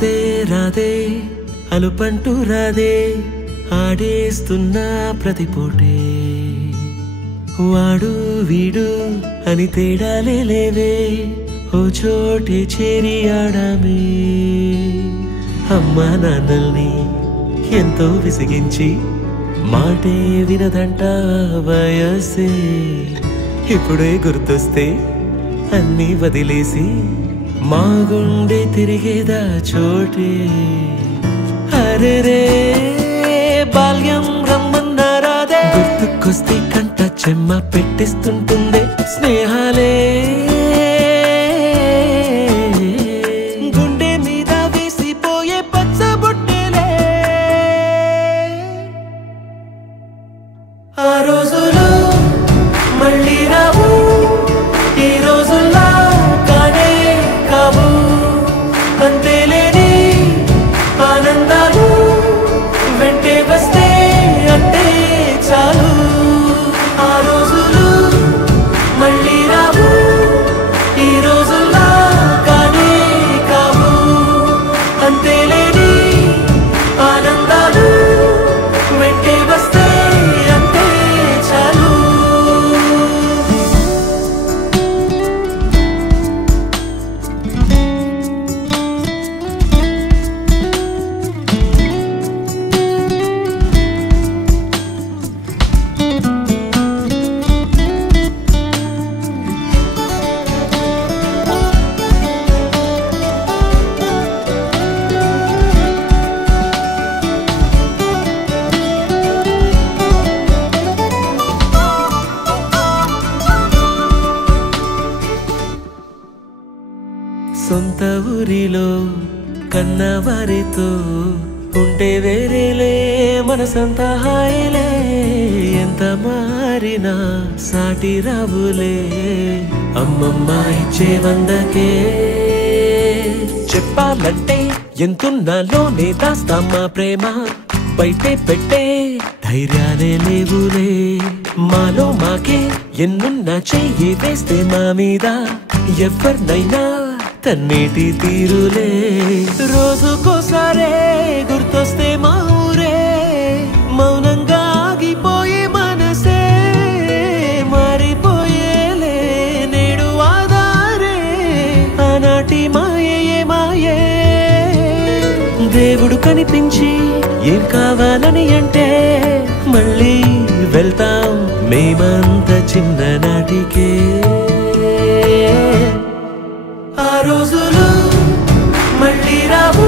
రాధే రాధే అలుపంటూ రాధే ఆడేస్తున్న ప్రతి పూటే వాడు వీడు అని తేడాలే లేవే ఓ చోటే చేరి ఆడామే అమ్మా నాన్నల్ని ఎంతో విసిగించి మాటే వినదంట వయసే ఇప్పుడే గుర్తొస్తే అన్నీ వదిలేసి మా గుండె తిరిగేదా చోటే అరే రే బాల్యం రమ్మన్నారాదే గుర్తుకొస్తే కంట చెమ్మ పెట్టిస్తుంటుందే స్నేహాలే గుండె మీద వేసిపోయే పచ్చబొట్టెలే ఆ రోజులు మళ్ళీ రావు ఈ రోజుల్లా కానే కావు అంతేలేని ఆనందాలు వెంటే వస్తే అంతే చాలు ఆ రోజులు మళ్ళీ రావు ఈ రోజుల్లా కానే కావు అంతేలేని ఆనందాలు వెంటే వస్తే అంతే చాలు సొంత ఊరిలో కన్నవారితో ఉంటే వేరేలే మనసంత హాయిలే ఎంత మారినా సాటి రావులే అమ్మమ్మ ఇచ్చే వందకే చెప్పాలంటే ఎంతున్నాలోనే దాస్తామా ప్రేమ బయటే పెట్టే ధైర్యాలే లేవులే మాలో మాకే ఎన్నున్నా చెయ్యి వేస్తే మా మీద ఎవరినైనా తన్నేటి తీరులే రోజుకోసారే గుర్తొస్తే మా ఊరే మౌనంగా ఆగిపోయే మనసే మారిపోయేలే నేడు ఆధారే ఆనాటి మాయే మాయే దేవుడు కనిపించి ఏం కావాలని అంటే మళ్ళీ వెళ్తాం మేమంత చిన్ననాటికే ఆ రోజులు మళ్ళీ రావు